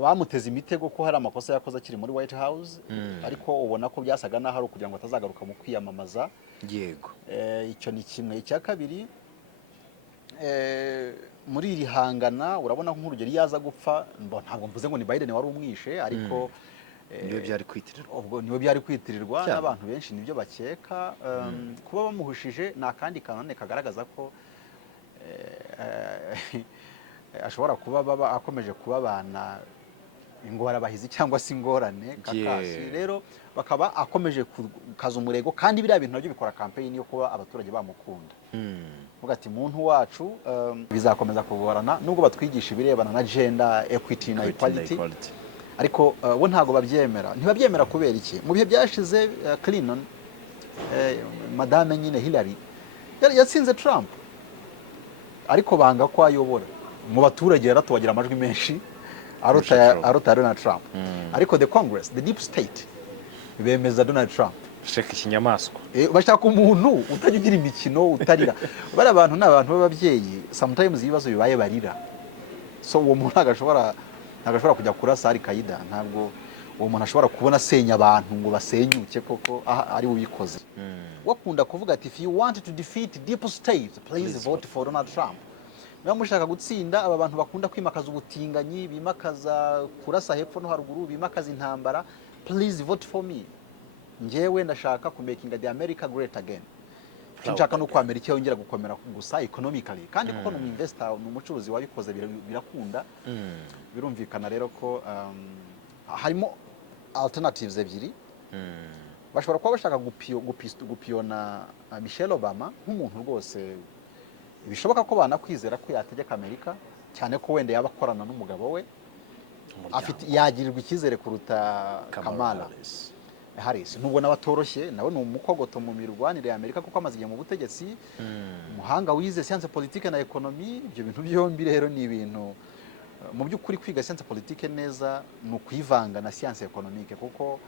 bamuteze imitego ko hari amakosa yakoze akiri muri White House ariko ubona ko byasaga naho ari ukugira ngo atazagaruka mu kwiyamamaza. Yego. Icyo ni kimwe. Icya kabiri, muri iri hangana urabona nk'urugero yaza gupfa, ntabwo mvuze ngo ni Biden wari umwishe, ariko niwe byari kwitirirwa. Ubwo niwe byari kwitirirwa n'abantu benshi nibyo bakeka. Kuba bamuhushije ni akandi kanone kagaragaza ko ashobora kuba akomeje kubabana ingorabahizi cyangwa se ingorane kakasi. Rero bakaba akomeje kukaza umurego, kandi biriya bintu nabyo bikora campaign yo kuba abaturage bamukunda. Vuga ati muntu wacu bizakomeza kugorana nubwo batwigisha ibirebana na gender equity na equality, ariko bo ntago babyemera. Ntibabyemera kubera iki? Mu bihe byashize Clinton, madame nyine Hillary yatsinze Trump, ariko banga ko ayobora. Mu baturage yaratubagira amajwi menshi arota Donald Trump. Ariko the Congress, the deep state, bemeza Donald Trump. Sheka ikinyamaswa. Bashaka umuntu utajya ugira imikino, utarira. Bari abantu n'abantu b'ababyeyi, sometimes ibibazo bibaye barira. So uwo muntu agashobora kujya kurasa Al-Qaeda, ntabwo uwo muntu ashobora kubona asenya abantu ngo basenyuke koko ari ubikoze. Wakunda kuvuga ati if you want to defeat deep state, please vote for Donald Trump. Niba mushaka gutsinda aba bantu bakunda kwimakaza ubutinganyi, bimakaza kurasa hepfo no haruguru, bimakaza intambara, please vote for me. Njewe ndashaka ku making the America great again. Nshaka no kwa Amerika yongera gukomera gusa economically, kandi kuko ni investor, ni umucuruzi wabikoze birakunda. Birumvikana rero ko harimo alternatives ebyiri. Bashobora kuba bashaka gupiyona Michelle Obama nk'umuntu rwose bishoboka ko banakwizera ko yategeka Amerika, cyane ko wenda yabakorana n'umugabo we afite yagirirwa icyizere kuruta Kamala Harris. Nubwo nabatoroshye, nawe ni umukogoto mu mirwanire ya Amerika kuko amaze igihe mu butegetsi, umuhanga wize science politique na economy. Ibyo bintu byombi rero ni ibintu mu by'ukuri kwiga science politique neza ni ukuyivanga na science economique, kuko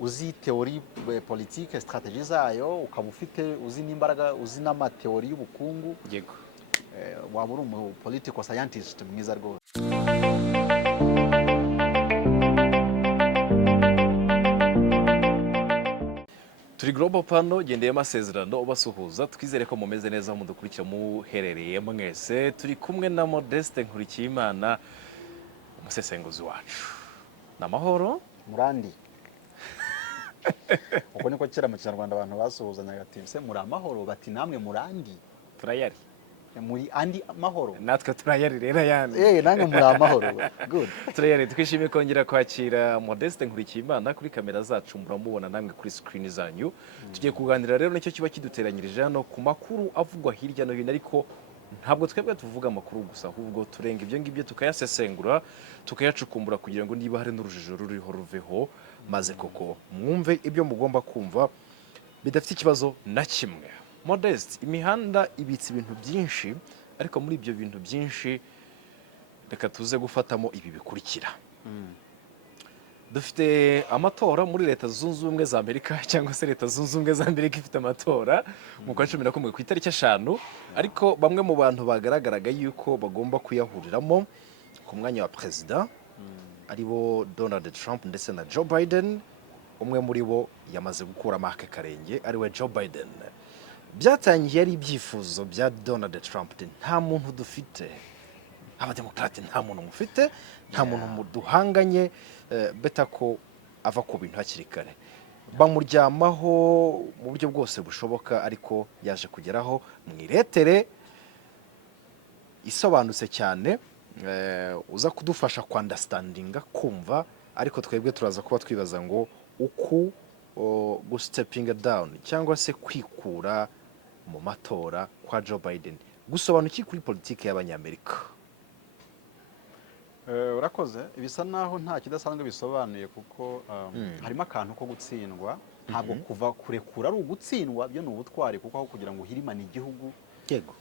uzi teori politique strategie zayo, ukaba ufite uzi n'imbaraga, uzi n'amateori y'ubukungu. Yego. Waba uri umu political scientist mwiza rwose. Turi Global Pano, gendeye amasezerano ubasuhuza, twizere ko mumeze neza mudukurikira muherereye mwese. Turi kumwe na Modeste Nkurikiyimana, umusesenguzi wacu. Namahoro Murandi. Uko niko kera mu Kinyarwanda abantu basuhuzanya ati se muri amahoro, bati namwe murandi. Turayari. Muri andi mahoro. Natwe turayari rero yandi. Nange muri amahoro. Good. Turayari, twishimiye kongera kwakira Modeste Nkurikiyimana kuri kamera zacu, muramubona namwe kuri screen zanyu. Tugiye kuganira rero nicyo kiba kiduteranyirije hano ku makuru avugwa hirya no hino, ariko ntabwo twebwe tuvuga amakuru gusa, ahubwo turenga ibyo ngibyo tukayasesengura, tukayacukumbura kugira ngo niba hari n'urujijo ruriho ruveho, maze koko mwumve ibyo mugomba kumva bidafite ikibazo na kimwe. Modeste, imihanda ibitse ibintu byinshi, ariko muri ibyo bintu byinshi reka tuze gufatamo ibi bikurikira. Dufite amatora muri Leta Zunze Ubumwe za Amerika, cyangwa se Leta Zunze Ubumwe za Amerika ifite amatora mu kwa 11 ku itariki 5, ariko bamwe mu bantu bagaragaraga yuko bagomba kuyahuriramo ku mwanya wa president aribo Donald Trump ndetse na Joe Biden. Umwe muri bo yamaze gukura make karenge ariwe Joe Biden. Byatangiye ari ibyifuzo bya Donald Trump, nta muntu dufite, abademokrate nta muntu mufite, nta muntu muduhanganye, beta ko ava ku bintu hakiri kare, bamuryamaho mu buryo bwose bushoboka, ariko yaje kugeraho mwiretere isobanutse cyane, uza kudufasha kwandastandinga, kumva, ariko twebwe turaza kuba twibaza ngo uku gustepinga down cyangwa se kwikura mu matora kwa Joe Biden gusobanukiye kuri politiki y'abanyamerika. Urakoze. Ibisa naho nta kidasanzwe bisobanuye, kuko harimo akantu ko gutsindwa. Ntabwo kuva kurekura ari ugutsindwa, byo ni ubutwari, kuko aho kugira ngo uhirimane igihugu, Yego,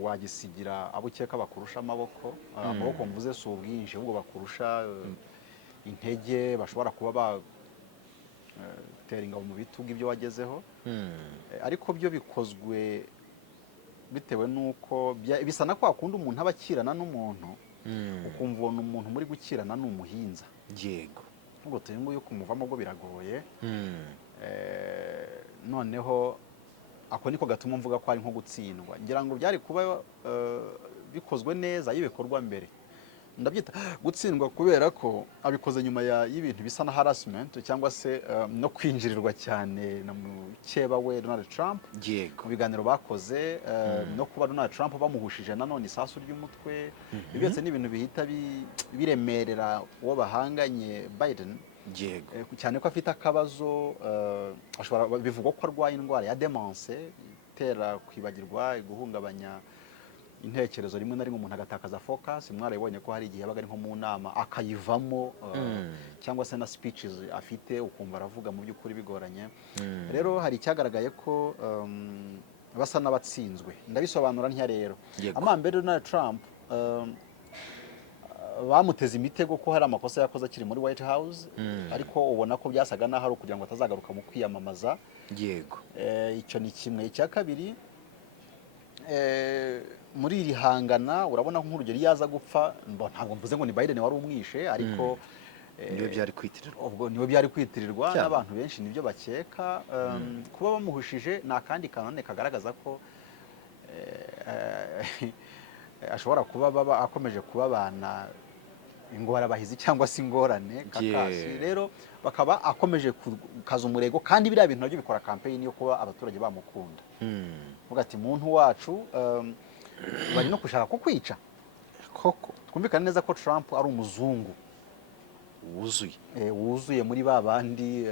wagisigira abo ukeka bakurusha amaboko. Amaboko mvuze si ubwinshi, ahubwo bakurusha intege, bashobora kuba batera ingabo mu bitugu ibyo wagezeho. Ariko byo bikozwe bitewe nuko bisa na kwa kundi umuntu aba akirana n'umuntu ukumva ubona umuntu muri gukirana ni umuhinza yego ubwo turi nguyu kumuvamo bwo biragoye. Noneho ako niko gatuma mvuga ko ari nko gutsindwa, ngira ngo byari kuba bikozwe neza iyo bikorwa mbere. Ndabyita gutsindwa kubera ko abikoze nyuma y'ibintu bisa na harassment cyangwa se no kwinjirirwa cyane na mukeba we Donald Trump yego mu biganiro bakoze, no kuba Donald Trump bamuhushije nanone isasu ry'umutwe. Ibi byose ni ibintu bihita biremerera uwo bahanganye Biden, yego cyane ko afite akabazo, ashobora bivugwa ko arwaye indwara ya demence itera kwibagirwa, guhungabanya intekerezo, rimwe na rimwe umuntu agatakaza focus. Mwarabibonye ko hari igihe yabaga ari nko mu nama akayivamo, cyangwa se na speeches afite ukumva aravuga mu by'ukuri bigoranye. Rero hari icyagaragaye ko basa n'abatsinzwe. Ndabisobanura ntya rero amambere Donald Trump bamuteze imitego ko hari amakosa yakoze akiri muri White House, ariko ubona ko byasaga naho ari ukugira ngo atazagaruka mu kwiyamamaza. yego Icyo ni kimwe. Icya kabiri, muri iri hangana urabona nk'urugero iyo aza gupfa, ntabwo mvuze ngo ni Biden wari umwishe, ariko niwe byari kwitirirwa, ubwo niwe byari kwitirirwa n'abantu benshi nibyo bakeka. Kuba bamuhushije ni akandi kanone kagaragaza ko ashobora kuba akomeje kubabana ingorabahizi cyangwa se ingorane kakasi. Rero bakaba akomeje kukaza umurego, kandi biriya bintu nabyo bikora campaign yo kuba abaturage bamukunda. Vuga ati muntu wacu bari no kushaka kukwica koko. Twumvikana neza ko Trump ari umuzungu wuzuye muri ba bandi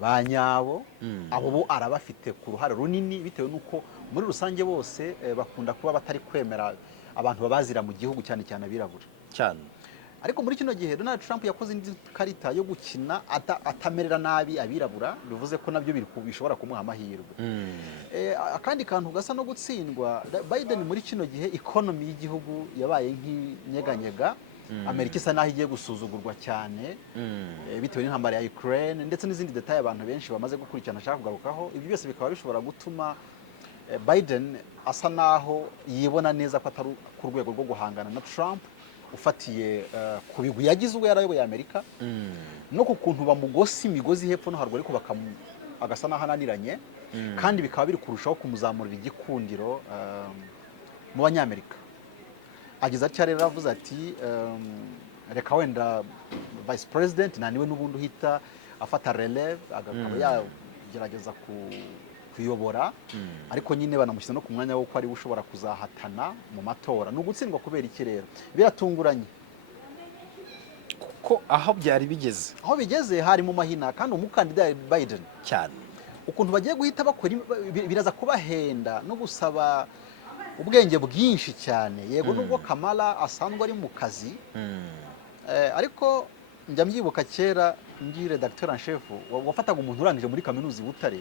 ba nyabo. Abo bo arabafite ku ruhare runini, bitewe n'uko muri rusange bose bakunda kuba batari kwemera abantu babazira mu gihugu, cyane cyane abirabura cyane. Ariko muri kino gihe Donald Trump yakoze indi karita yo gukina atamerera nabi abirabura, bivuze ko nabyo bishobora kumuha amahirwe. Akandi kantu gasa no gutsindwa, Biden muri kino gihe economy y'igihugu yabaye nk'inyeganyega. Amerika isa naho igiye gusuzugurwa cyane, bitewe n'intambara ya Ukraine ndetse n'izindi detaye abantu benshi bamaze gukurikirana ashaka kugarukaho. Ibi byose bikaba bishobora gutuma Biden asa naho yibona neza ko atari ku rwego rwo guhangana na Trump, ufatiye ku bigwi yagize ubwo yarayoboye Amerika, no ku kuntu bamugosi imigozi hepfo no haruguru, ariko agasa naho ananiranye, kandi bikaba biri kurushaho kumuzamurira igikundiro mu banyamerika. Agize atya rero avuze ati reka wenda vice president naniwe n'ubundi uhita afata releve, akaba yagerageza kuyobora, ariko nyine banamushyize no ku mwanya wo ko ari ushobora kuzahatana mu matora. Ni ugutsindwa kubera iki rero? Biratunguranye kuko aho byari bigeze, aho bigeze hari mu mahina, kandi umukandida Biden cyane ukuntu bagiye guhita bakora biraza kubahenda no gusaba ubwenge bwinshi cyane. Yego nubwo Kamala asanzwe ari mu kazi, ariko njya mbyibuka kera ndi redacteur en chef wafataga umuntu urangije muri kaminuza i Butare,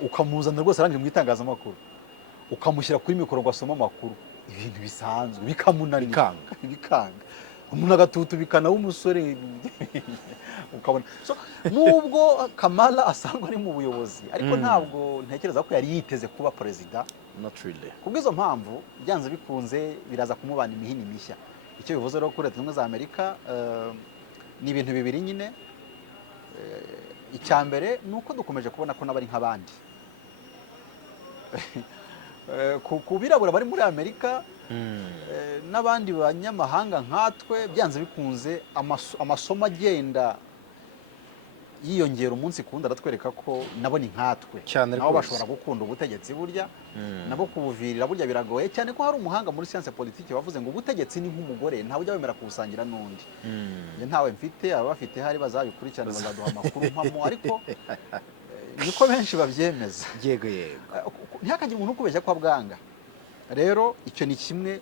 ukamuzana rwose arangije mu itangazamakuru, ukamushyira kuri mikoro ngo asome amakuru, ibintu bisanzwe bikamunanira bikanga, umuntu agatutubikana w'umusore ukabona. Nubwo Kamala asanzwe ari mu buyobozi, ariko ntabwo ntekereza ko yari yiteze kuba perezida. Kubw'izo mpamvu byanze bikunze biraza kumubana imihini mishya. Icyo bivuze rero kuri Leta Zunze Ubumwe za Amerika ni ibintu bibiri nyine. Icya mbere ni uko dukomeje kubona ko n'abari nk'abandi ku birabura bari muri Amerika n'abandi banyamahanga nkatwe, byanze bikunze amasomo agenda yiyongera umunsi kundi aratwereka ko nabo ni nkatwe, nabo bashobora gukunda ubutegetsi. Burya nabo kubuvirira burya biragoye cyane, ko hari umuhanga muri siyanse politiki wavuze ngo ubutegetsi ni nk'umugore, ntawe ujya wemera kubusangira n'undi. Njye ntawe mfite, aba bafite hari bazabikurikirana bazaduha amakuru mpamo, ariko niko benshi babyemeza. Yego yego, ntihakagire umuntu ukubeshya ko abwanga. Rero icyo ni kimwe,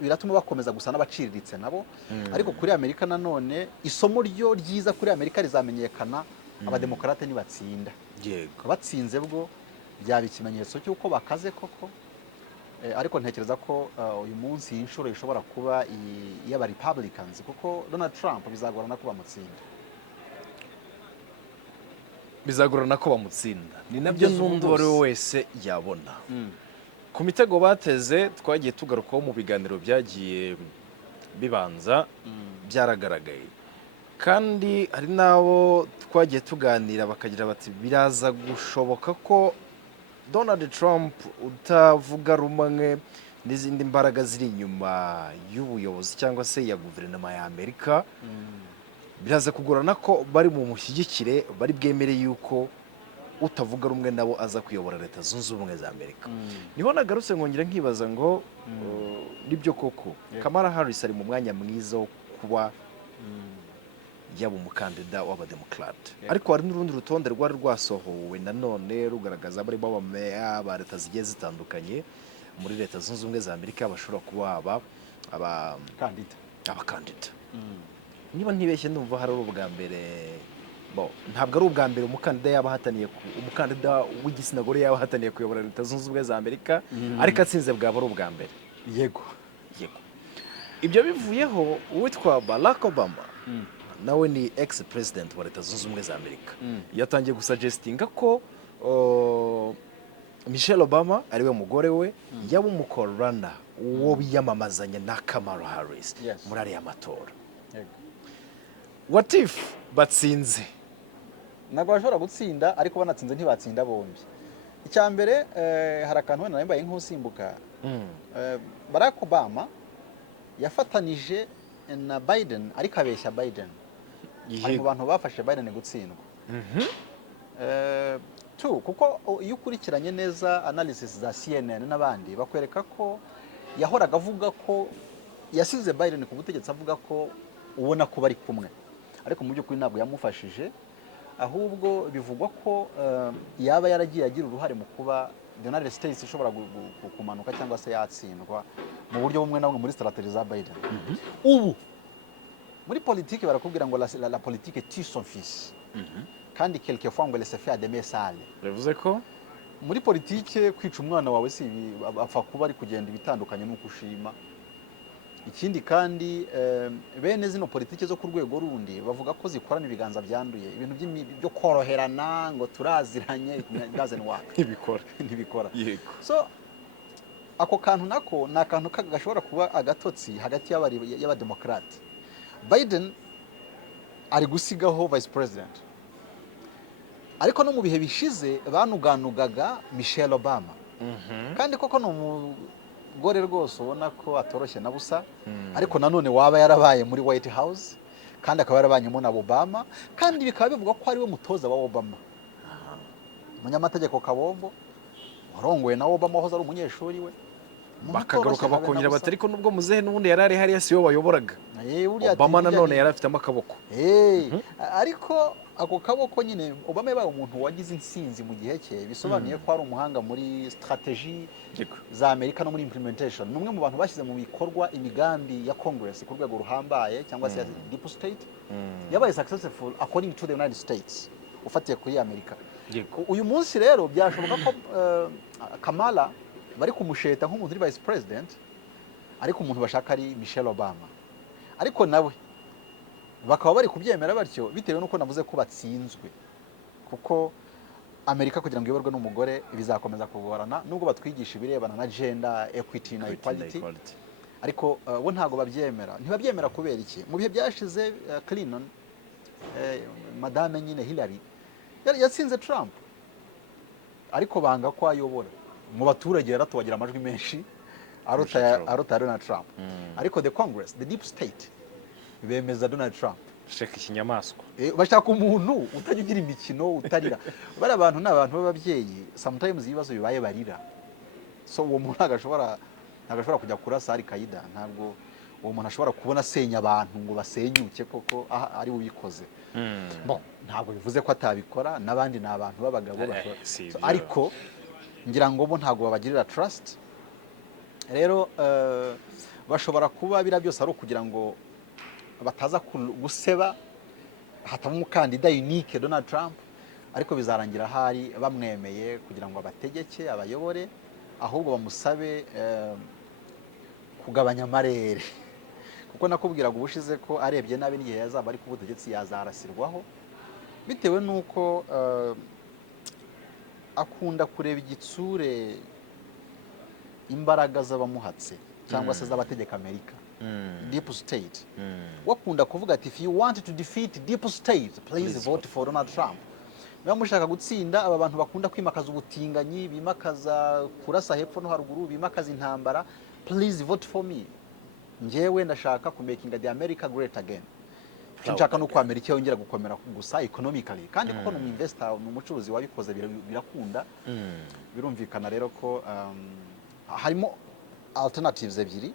biratuma bakomeza gusa n'abaciriritse nabo. Ariko kuri Amerika nanone isomo ryo ryiza kuri Amerika rizamenyekana abademokarate nibatsinda. Yego, batsinze bwo byaba ikimenyetso cy'uko bakaze koko. Ariko ntekereza ko uyu munsi inshuro ishobora kuba iy'aba Republicans, kuko Donald Trump bizagorana ko bamutsinda. Bizagorana ko bamutsinda, ni nabyo n'undi uwo ari we wese yabona. ku mitego bateze twagiye tugarukaho mu biganiro byagiye bibanza byaragaragaye, kandi hari n'abo twagiye tuganira bakagira bati biraza gushoboka ko Donald Trump utavuga rumwe n'izindi mbaraga ziri inyuma y'ubuyobozi cyangwa se ya guverinoma ya Amerika, biraza kugorana ko bari mu mushyigikire, bari bwemere yuko utavuga rumwe nabo aza kuyobora Leta Zunze Ubumwe za Amerika. Niho nagarutse nkongera nkibaza ngo nibyo koko Kamala Harris ari mu mwanya mwiza wo kuba yaba umukandida w'abademokrate, ariko hari n'urundi rutonde rwari rwasohowe nanone rugaragaza barimo abameya ba leta zigiye zitandukanye muri Leta Zunze Ubumwe za Amerika bashobora kuba abakandida. Niba ntibeshye ndumva hari ubwa mbere, ntabwo ari ubwa mbere umukandida w'igitsina gore yaba ahataniye kuyobora Leta Zunze Ubumwe za Amerika, ariko atsinze bwaba ari ubwa mbere. Yego. Ibyo bivuyeho uwitwa Barack Obama nawe ni ex president wa Leta Zunze Ubumwe za Amerika, yatangiye gusuggestinga ko Michelle Obama ariwe mugore we yaba umukorana uwo biyamamazanya na Kamala Harris muri ariya matora. What if batsinze? Ntabwo bashobora gutsinda, ariko banatsinze ntibatsinda bombi. Icya mbere hari akantu wenda nambaye nk'usimbuka. Barack Obama yafatanije na Biden, ariko abeshya Biden. Hari mu bantu bafashe Biden gutsindwa. Kuko iyo ukurikiranye neza analysis za CNN n'abandi bakwereka ko yahoraga avuga ko yasize Biden ku butegetsi, avuga ko ubona ko bari kumwe, ariko mu by'ukuri ntabwo yamufashije, ahubwo bivugwa ko yaba yaragiye agira uruhare mu kuba United States ishobora kumanuka cyangwa se yatsindwa mu buryo bumwe na bumwe muri strategy za Biden. Ubu muri politiki barakubwira ngo la politique tue son fils, kandi quelquefois ngo laisse faire des messages. Bivuze ko muri politiki kwica umwana wawe si apfa kuba ari kugenda ibitandukanye n'uko ushima. Ikindi kandi bene zino politiki zo ku rwego rundi bavuga ko zikorana ibiganza byanduye, ibintu byo koroherana ngo turaziranye doesn't work. Ntibikora. So ako kantu nako ni akantu gashobora kuba agatotsi hagati y'abademokrate. Biden ari gusigaho vice president, ariko no mu bihe bishize banuganugaga Michelle Obama, kandi koko ni umugore rwose ubona ko atoroshye na busa, ariko nanone waba yarabaye muri White House kandi akaba yarabanyemo na Obama, kandi bikaba bivuga ko ari we mutoza wa Obama. Umunyamategeko Kabombo warongoye na Obama wahoze ari umunyeshuri we, bakagaruka bakongera bati ariko nubwo muzehe n'ubundi yari ari hariya siwe wayoboraga. Obama nanone yari afitemo akaboko. Ariko ako kaboko nyine Obama yabaye umuntu wagize insinzi mu gihe cye, bisobanuye ko ari umuhanga muri strategy za Amerika no muri implementation. Numwe mu bantu bashyize mu bikorwa imigambi ya Congress ku rwego ruhambaye cyangwa se deep state, yabaye successful according to the United States ufatiye kuri Amerika. Uyu munsi rero byashoboka ko Kamala bari kumusheta nk'umuntu uri vice president, ariko umuntu bashaka ari Michelle Obama, ariko nawe bakaba bari kubyemera batyo bitewe n'uko navuze ko batsinzwe, kuko Amerika kugira ngo iyoborwe n'umugore bizakomeza kugorana, nubwo batwigisha ibirebana na gender equity na equality, ariko bo ntago babyemera. Ntibabyemera kubera iki? Mu bihe byashize Clinton, madame nyine Hillary yatsinze Trump, ariko banga ko ayobora. Mu baturage yaratubagira amajwi menshi arota Donald Trump, ariko the Congress, the deep state bemeza Donald Trump. Sheka ikinyamaswa. Bashaka umuntu utajya ugira imikino, utarira. Bari abantu n'abantu b'ababyeyi, sometimes ibibazo bibaye barira. So uwo muntu agashobora kujya kurasa Al-Qaeda, ntabwo uwo muntu ashobora kubona asenya abantu ngo basenyuke koko ari ubikoze. Ntabwo bivuze ko atabikora, n'abandi ni abantu b'abagabo bashobora. Ariko ngira ngo bo ntabwo babagirira trust. Rero bashobora kuba bira byose ari ukugira ngo bataza guseba hataba umukandida unique Donald Trump, ariko bizarangira hari bamwemeye kugira ngo abategeke abayobore, ahubwo bamusabe kugabanya amarere, kuko nakubwiraga ubushize ko arebye nabi n'igihe yazaba ari ku butegetsi yazarasirwaho, bitewe n'uko akunda kureba igitsure imbaraga z'abamuhatse cyangwa se z'abategeka Amerika, deep state. Wakunda kuvuga ati if you want to defeat deep state please vote for Donald Trump. Niba mushaka gutsinda aba bantu bakunda kwimakaza ubutinganyi, bimakaza kurasa hepfo no haruguru, bimakaza intambara, please vote for me. Njyewe ndashaka ku making the America great again. Nshaka no kwa Amerika yongera gukomera gusa economically, kandi kuko ni investor, ni umucuruzi wabikoze birakunda. Birumvikana rero ko harimo alternatives ebyiri.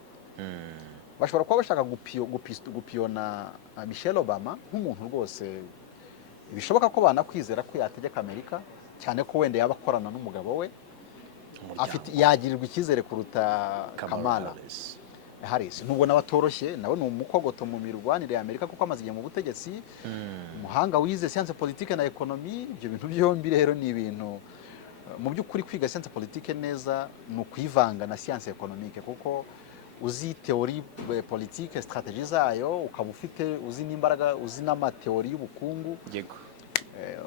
Bashobora kuba bashaka gupiyona Michelle Obama nk'umuntu rwose bishoboka ko banakwizera ko yategeka Amerika, cyane ko wenda yaba akorana n'umugabo we, afite yagirirwa icyizere kuruta Kamala Harris. Nubwo nabatoroshye, nawe ni umukogoto mu mirwanire ya Amerika kuko amaze igihe mu butegetsi, umuhanga wize science politique na economy. Ibyo bintu byombi rero ni ibintu mu by'ukuri kwiga science politique neza ni ukuyivanga na science economique, kuko uzi teori politique strategie zayo, ukaba ufite uzi n'imbaraga, uzi n'amateori y'ubukungu. Yego.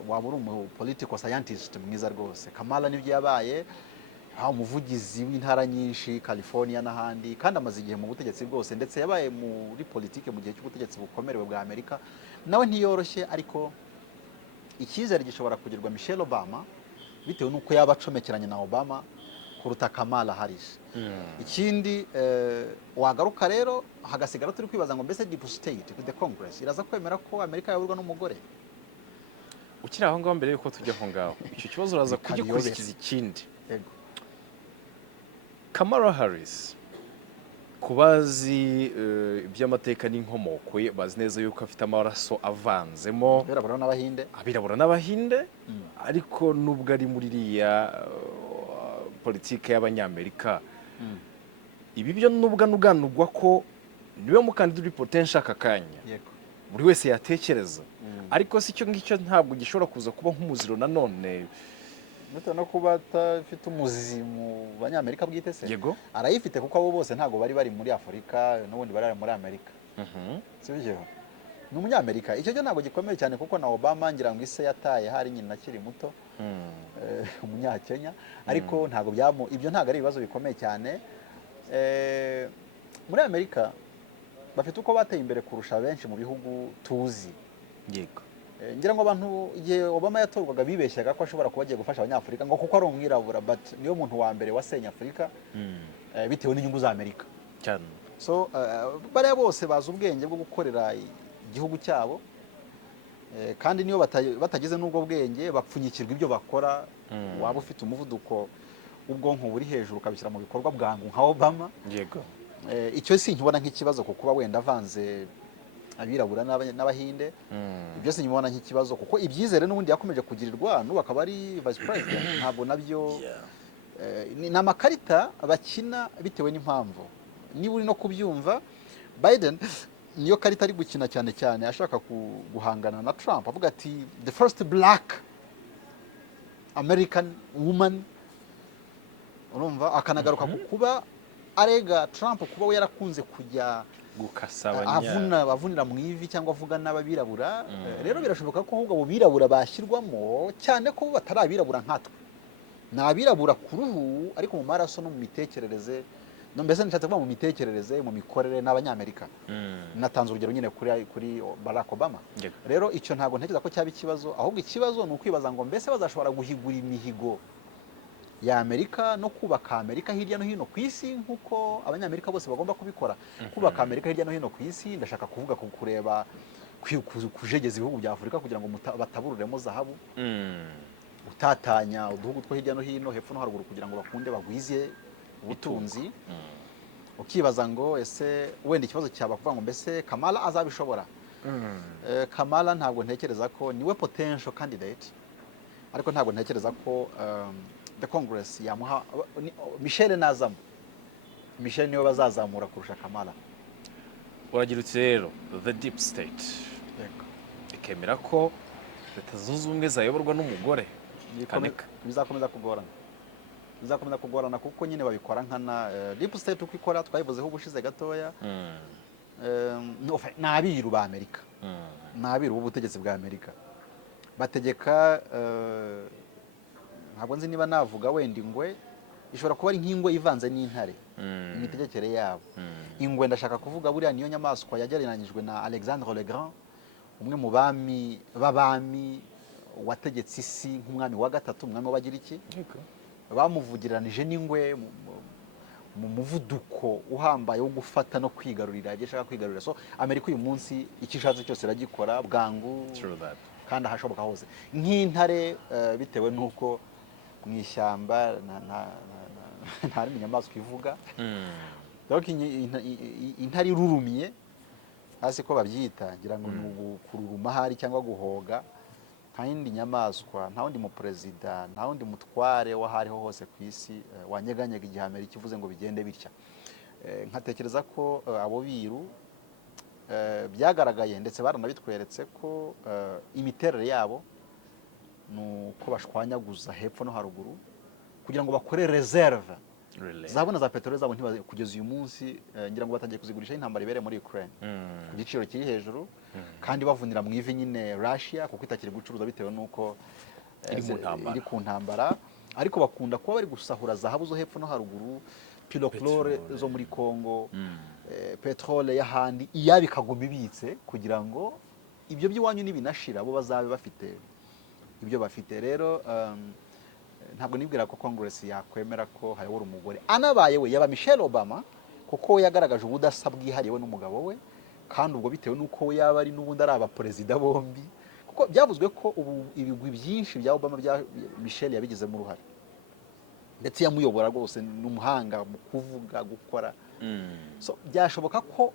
Waba uri umu political scientist mwiza rwose. Kamala nibyo yabaye umuvugizi w'intara nyinshi, California n'ahandi, kandi amaze igihe mu butegetsi bwose, ndetse yabaye muri politike mu gihe cy'ubutegetsi bukomerewe bwa Amerika. Nawe ntiyoroshye, ariko icyizere gishobora kugirwa Michelle Obama bitewe n'uko yaba acomekeranye na Obama kuruta Kamala Harris. Ikindi wagaruka rero hagasigara turi kwibaza ngo mbese deep state with the Congress iraza kwemera ko Amerika yaburwa n'umugore. Ukiri aho ngaho mbere yuko tujya aho ngaho, icyo kibazo uraza kugikurikiza ikindi. Yego. Kamala Harris kubazi iby'amateka n'inkomoko ye, bazi neza yuko afite amaraso avanzemo abirabura n'abahinde, ariko nubwo ari muri iriya politike y'abanyamerika, ibi byo nubwo anuganurwa ko niwe mukandida uri potential aka kanya, buri wese yatekereza, ariko si cyo ngicyo ntabwo gishobora kuza kuba nk'umuziro nanone. No kuba atafite umuzi mu banyamerika bwite se. Yego. Arayifite kuko abo bose ntabwo bari muri Afurika, n'ubundi bari muri Amerika. Sibyo? Ni umunyamerika. Icyo cyo ntabwo gikomeye cyane kuko na Obama ngira ngo ise yataye hari nyina akiri muto, umunyakenya, ariko ntabwo ibyo ntabwo ari ibibazo bikomeye cyane. Muri Amerika bafite uko bateye imbere kurusha benshi mu bihugu tuzi. Yego. Ngira ngo abantu igihe Obama yatorwaga bibeshyaga ko ashobora kuba agiye gufasha abanyafurika ngo kuko ari umwirabura, but niyo muntu wa mbere wasenya Afurika bitewe n'inyungu za Amerika cyane. So bariya bose bazi ubwenge bwo gukorera igihugu cyabo, kandi niyo batagize n'ubwo bwenge bapfunyikirwa ibyo bakora. Waba ufite umuvuduko w'ubwonko buri hejuru ukabishyira mu bikorwa bwangu nka Obama. Yego. Icyo si nkibona nk'ikibazo kuko wenda avanze abirabura n'abahinde. Ibyo se nyibona nk'ikibazo kuko ibyizere n'ubundi yakomeje kugirirwa n'ubu akaba ari vice president. Ntabwo nabyo ni amakarita bakina bitewe n'impamvu. Niba uri no kubyumva, Biden niyo karita ari gukina cyane cyane ashaka guhangana na Trump, avuga ati the first black American woman. Urumva akanagaruka ku kuba arega Trump kuba we yarakunze kujya avunira mu ivi cyangwa avuga n'ababirabura. Rero birashoboka ko ahubwo abo birabura bashyirwamo, cyane ko batari abirabura nkatwe, ni abirabura ku ruhu ariko mu maraso no mu mitekerereze, no mbese nshatse kuvuga mu mitekerereze, mu mikorere n'abanyamerika. Natanze urugero nyine kuri Barack Obama. Rero icyo ntabwo ntekereza ko cyaba ikibazo, ahubwo ikibazo ni ukwibaza ngo mbese bazashobora guhigura imihigo ya Amerika no kubaka Amerika hirya no hino ku isi nk'uko abanyamerika bose bagomba kubikora. Kubaka Amerika hirya no hino ku isi, ndashaka kuvuga ku kureba kujegeza ibihugu bya Afurika kugira ngo batabururemo zahabu, utatanya uduhugu two hirya no hino hepfo no haruguru kugira ngo bakunde bagwize ubutunzi. Ukibaza ngo ese wenda ikibazo cyaba kuvuga ngo mbese Kamala azabishobora. Kamala ntabwo ntekereza ko niwe potential candidate, ariko ntabwo ntekereza ko the Congress yamuha Michelle nazamo. Michelle niwe bazazamura kurusha Kamala. Uragira uti rero the deep state ikemera ko Leta Zunze Ubumwe zayoborwa n'umugore, bizakomeza kugorana kuko nyine babikora nkana. Deep state uko ikora twayivuzeho ubushize gatoya. N'abiru ba Amerika, n'abiru b'ubutegetsi bwa Amerika bategeka. Ntabwo nzi niba navuga wenda ingwe ishobora kuba ari nk'ingwe ivanze n'intare imitegekere yabo. Ingwe ndashaka kuvuga buriya niyo nyamaswa yagereranyijwe na Alexandre le Grand, umwe mu bami b'abami wategetse isi nk'umwami wa gatatu, umwami w'Abagiriki. Bamuvugiranije n'ingwe mu muvuduko uhambaye wo gufata no kwigarurira ibyo ashaka kwigarurira. So Amerika uyu munsi icyo ishatse cyose iragikora bwangu kandi ahashoboka hose, nk'intare bitewe n'uko mu ishyamba nta n'inyamaswa ivuga. Intare irurumiye hasi ko babyita, ngira ngo ni ugukururuma ahari cyangwa guhoga. Nta yindi nyamaswa, nta wundi muperezida, nta wundi mutware w'ahariho hose ku isi wanyeganyega igihe Amerika ivuze ngo bigende bitya. Nkatekereza ko abo biru byagaragaye ndetse baranabitweretse ko imiterere yabo ni uko bashwanyaguza hepfo no haruguru kugira ngo bakore reserve zabona za peteroli zabo kugeza uyu munsi. Ngira ngo batangiye kuzigurisha intambara ibereye muri Ukraine ku giciro kiri hejuru, kandi bavunira mu ivi nyine Russia kuko itakiri gucuruza bitewe n'uko iri ku ntambara. Ariko bakunda kuba bari gusahura zahabu zo hepfo no haruguru, pyrochlore zo muri Congo, petrole y'ahandi iyaba ikaguma ibitse kugira ngo ibyo by'iwanyu nibinashira bo bazabe bafite ibyo bafite. Rero ntabwo nibwira ko Congress yakwemera ko hayobora umugore, anabaye we yaba Michelle Obama, kuko we yagaragaje ubudasa bwihariye we n'umugabo we, kandi ubwo bitewe n'uko we yaba ari n'ubundi ari abaperezida bombi, kuko byavuzwe ko ubu ibigwi byinshi bya Obama bya Michelle yabigizemo uruhare, ndetse yamuyobora rwose, n'umuhanga mu kuvuga gukora. So byashoboka ko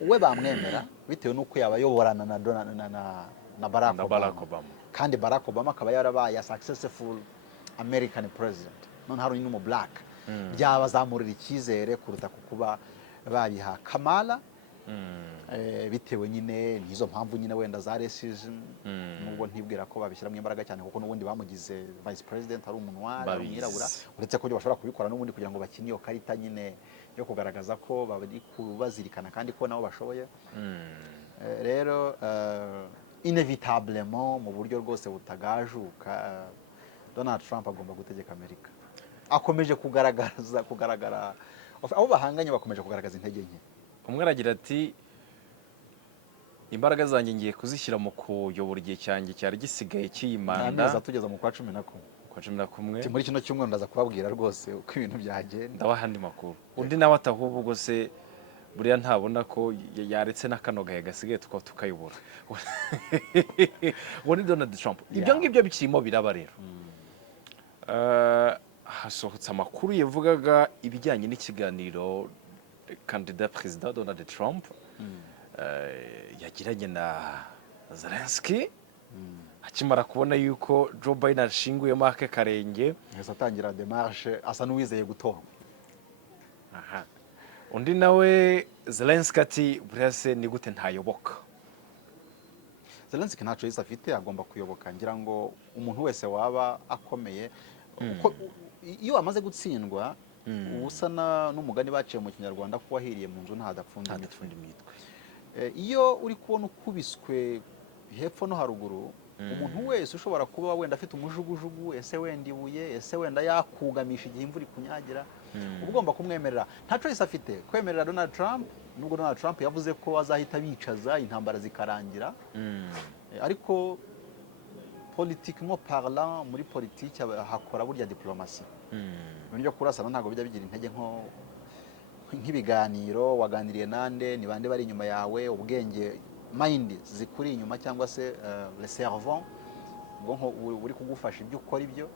we bamwemera bitewe n'uko yaba ayoborana na Barack Obama, kandi Barack Obama akaba yarabaye a successful American president, none hari n'umu black. Byabazamurira icyizere kuruta kuba babiha Kamala, bitewe nyine n'izo mpamvu nyine wenda za racism, nubwo ntibwira ko babishyiramo imbaraga cyane kuko n'ubundi bamugize vice president ari umuntu w'umwirabura, uretse ko bashobora kubikora n'ubundi kugira ngo bakine iyo karita nyine yo kugaragaza ko bari kubazirikana kandi ko nabo bashoboye. Rero inevitablement mu buryo rwose butagajuka Donald Trump agomba gutegeka Amerika. Akomeje kugaragara abo bahanganye bakomeje kugaragaza intege nke. Umwe aragira ati imbaraga zanjye ngiye kuzishyira mu kuyobora igihe cyanjye cyari gisigaye cy'imanda. Neza tugeza mu kwa 11. Muri kino cyumweru ndaza kubabwira rwose uko ibintu byagenda. Ndabaha andi makuru. Undi nawe atahubwo ubwo se buriya ntabona ko yaretse n'akano gahe gasigaye tukayobora. Uwo ni Donald Trump. Ibyo ngibyo bikirimo biraba rero. Hasohotse amakuru yavugaga ibijyanye n'ikiganiro kandida perezida Donald Trump yagiranye na Zelensky, akimara kubona yuko Joe Biden ashinguyemo ake karenge, yahise atangira demarche asa n'uwizeye gutorwa. Undi nawe Zelensky ati buriya se ni gute ntayoboka? Zelensky ntaco yise afite, agomba kuyoboka. Ngira ngo umuntu wese waba akomeye iyo amaze gutsindwa, ubusa n'umugani baciye mu Kinyarwanda ko wahiriye mu nzu ntadapfunda imitwe. Iyo uri kubona ukubiswe hepfo no haruguru, umuntu wese ushobora kuba wenda afite umujugujugu, ese wenda ibuye, ese wenda yakugamisha igihe imvura ikunyagera, ugomba kumwemerera. Nta choice afite kwemerera Donald Trump, nubwo Donald Trump yavuze ko azahita bicaza intambara zikarangira. Ariko politiquement parlant, muri politiki hakora burya diplomasi. Ibintu byo kurasana ntabwo bijya bigira intege nk'ibiganiro waganiriye nande, ni bande bari inyuma yawe, ubwenge mind zikuri inyuma, cyangwa se le cerveau, ubwonko buri kugufasha ibyo ukora ibyo.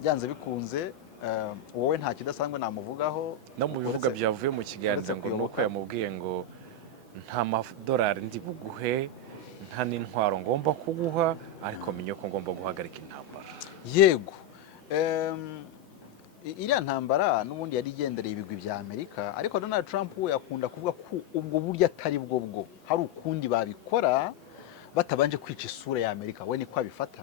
Byanze bikunze wowe nta kidasanzwe namuvugaho. No mu bivuga byavuye mu kiganiro ngo nuko yamubwiye ngo nta madolari ndi buguhe, nta n'intwaro ngomba kuguha, ariko menye ko ngomba guhagarika intambara. Yego, iriya ntambara n'ubundi yari igendereye ibigwi bya Amerika, ariko Donald Trump we akunda kuvuga ko ubwo buryo atari bwo hari ukundi babikora batabanje kwica isura ya Amerika. We niko abifata,